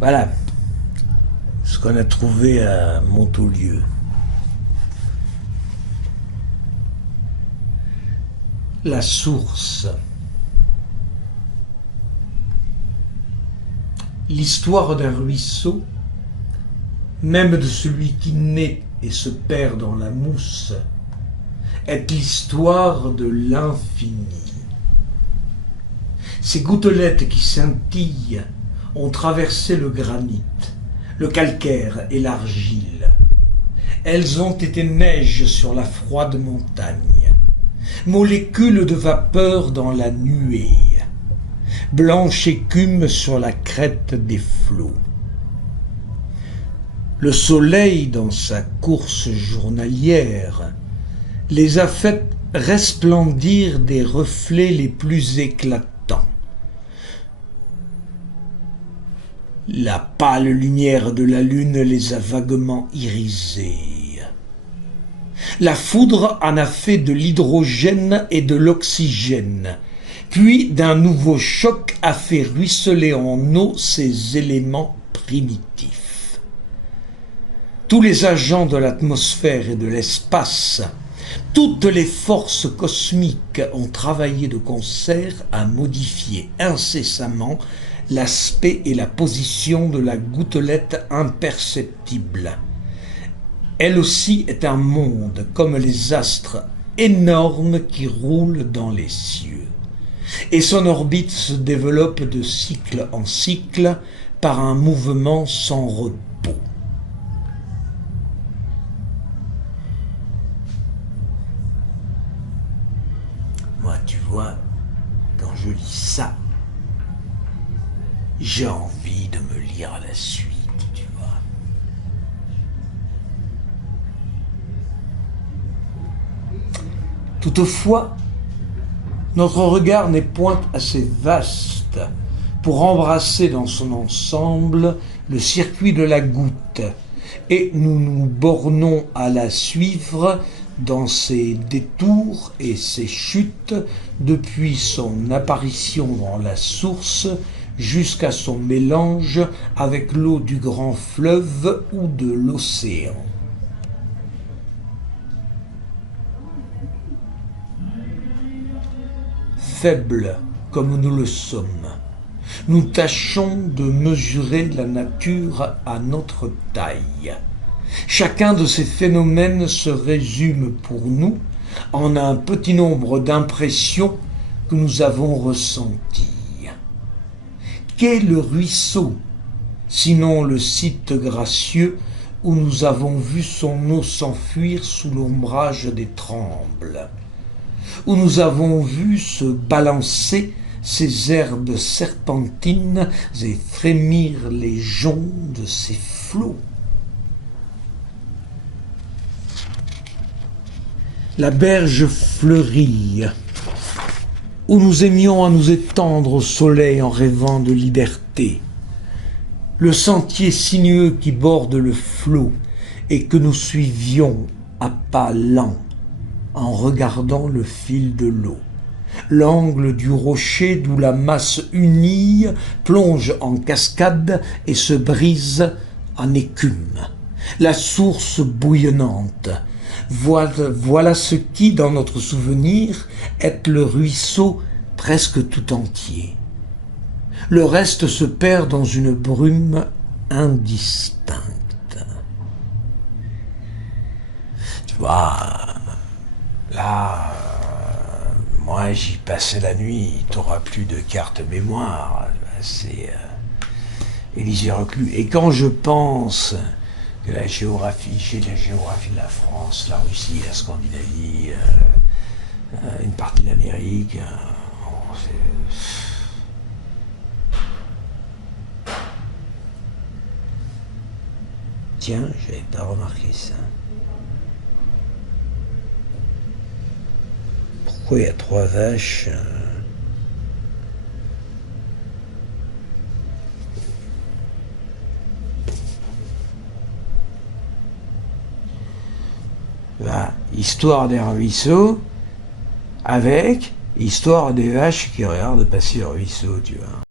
Voilà ce qu'on a trouvé à Montaulieu. La source. L'histoire d'un ruisseau, même de celui qui naît et se perd dans la mousse, est l'histoire de l'infini. Ces gouttelettes qui scintillent ont traversé le granit, le calcaire et l'argile. Elles ont été neige sur la froide montagne, molécules de vapeur dans la nuée, blanche écume sur la crête des flots. Le soleil, dans sa course journalière, les a fait resplendir des reflets les plus éclatants. La pâle lumière de la lune les a vaguement irisés. La foudre en a fait de l'hydrogène et de l'oxygène, puis d'un nouveau choc a fait ruisseler en eau ces éléments primitifs. Tous les agents de l'atmosphère et de l'espace, toutes les forces cosmiques ont travaillé de concert à modifier incessamment l'aspect et la position de la gouttelette imperceptible. Elle aussi est un monde, comme les astres énormes qui roulent dans les cieux. Et son orbite se développe de cycle en cycle par un mouvement sans repos. Moi, tu vois, quand je lis ça, j'ai envie de me lire la suite, tu vois. Toutefois, notre regard n'est point assez vaste pour embrasser dans son ensemble le circuit de la goutte, et nous nous bornons à la suivre dans ses détours et ses chutes depuis son apparition dans la source jusqu'à son mélange avec l'eau du grand fleuve ou de l'océan. Faibles comme nous le sommes, nous tâchons de mesurer la nature à notre taille. Chacun de ces phénomènes se résume pour nous en un petit nombre d'impressions que nous avons ressenties. Qu'est le ruisseau, sinon le site gracieux où nous avons vu son eau s'enfuir sous l'ombrage des trembles, où nous avons vu se balancer ces herbes serpentines et frémir les joncs de ces flots. La berge fleurie, où nous aimions à nous étendre au soleil en rêvant de liberté, le sentier sinueux qui borde le flot et que nous suivions à pas lents en regardant le fil de l'eau, l'angle du rocher d'où la masse unie plonge en cascade et se brise en écume, la source bouillonnante. Voilà ce qui, dans notre souvenir, est le ruisseau presque tout entier. Le reste se perd dans une brume indistincte. Tu vois, là, moi j'y passais la nuit, t'auras plus de carte mémoire, c'est Élisée Reclus. Et quand je pense que la géographie de la France, la Russie, la Scandinavie, une partie de l'Amérique, tiens, j'avais pas remarqué ça. Pourquoi il y a 3 vaches Là, histoire d'un ruisseau avec histoire des vaches qui regardent passer le ruisseau, tu vois.